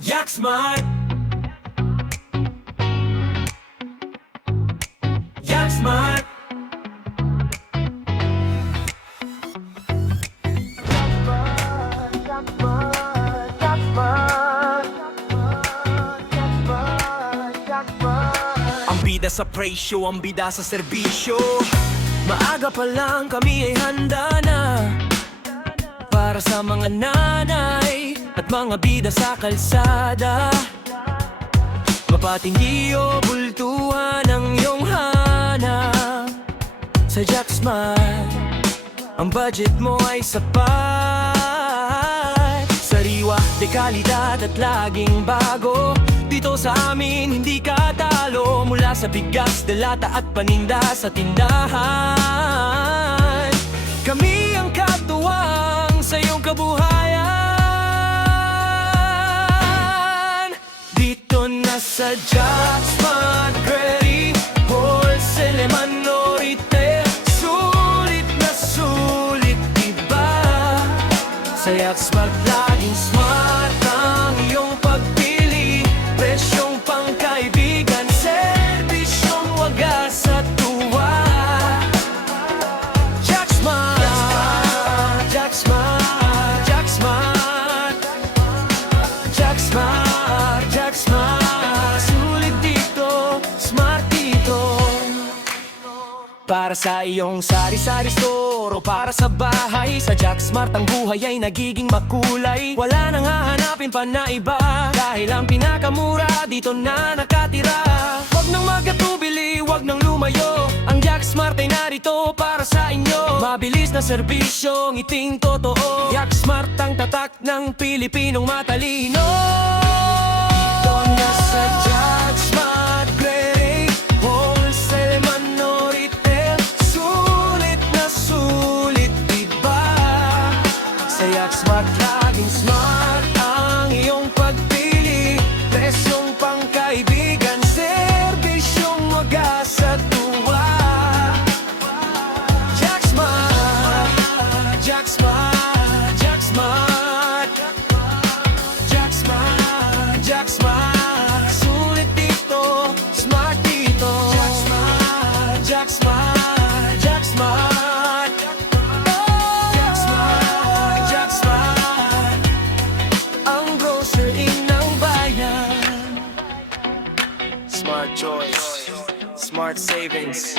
Jacksmart. Jacksmart. Ang bida sa presyo, ang bida sa serbisyo. Maaga pa lang kami ay handa na para sa mga nanay at mga bida sa kalsada. Mapatindi o bultuhan ang iyong hanap. Sa Jacksmart, ang budget mo ay sapat. Sariwa, dekalidad at laging bago. Dito sa amin hindi ka talo. Mula sa bigas, delata at paninda sa tindahan, kami ang katuwang sa iyong kabuhayan. Dito na sa Jacksmart, ready, wholesale, mano, retail. Sulit na sulit, diba? Sa Jacksmart laging smart ang iyong pagpili. Presyong pangkaibigan, serbisyong wagas sa tuwa. Jacksmart, Jacksmart, Jacksmart, Jacksmart, Jacksmart. Sulit dito, smart dito. Para sa iyong sari-sari store o para sa bahay, sa Jacksmart ang buhay ay nagiging makulay. Wala nang hahanapin pa na iba, dahil ang pinakamura dito na nakatira. Huwag nang magatubili, huwag nang lumayo. Ang Jacksmart ay narito para sa inyo. Mabilis na serbisyo, ngiting totoo. Jacksmart ang tatak ng Pilipinong matalino. Dito na sa Jacksmart, grade, wholesale, mano, retail. Sulit na sulit, diba? Sa Jacksmart laging smart ang iyong pagpili. Presyong pangkaibigan, serbisyong wagas sa tuwa. Jacksmart, Jacksmart, Jacksmart, Jacksmart, Jacksmart. Sulit dito, smart dito. Jacksmart, Jacksmart, Jacksmart, Jacksmart, Jacksmart. Ang grocery ng bayan. Smart choice, smart savings.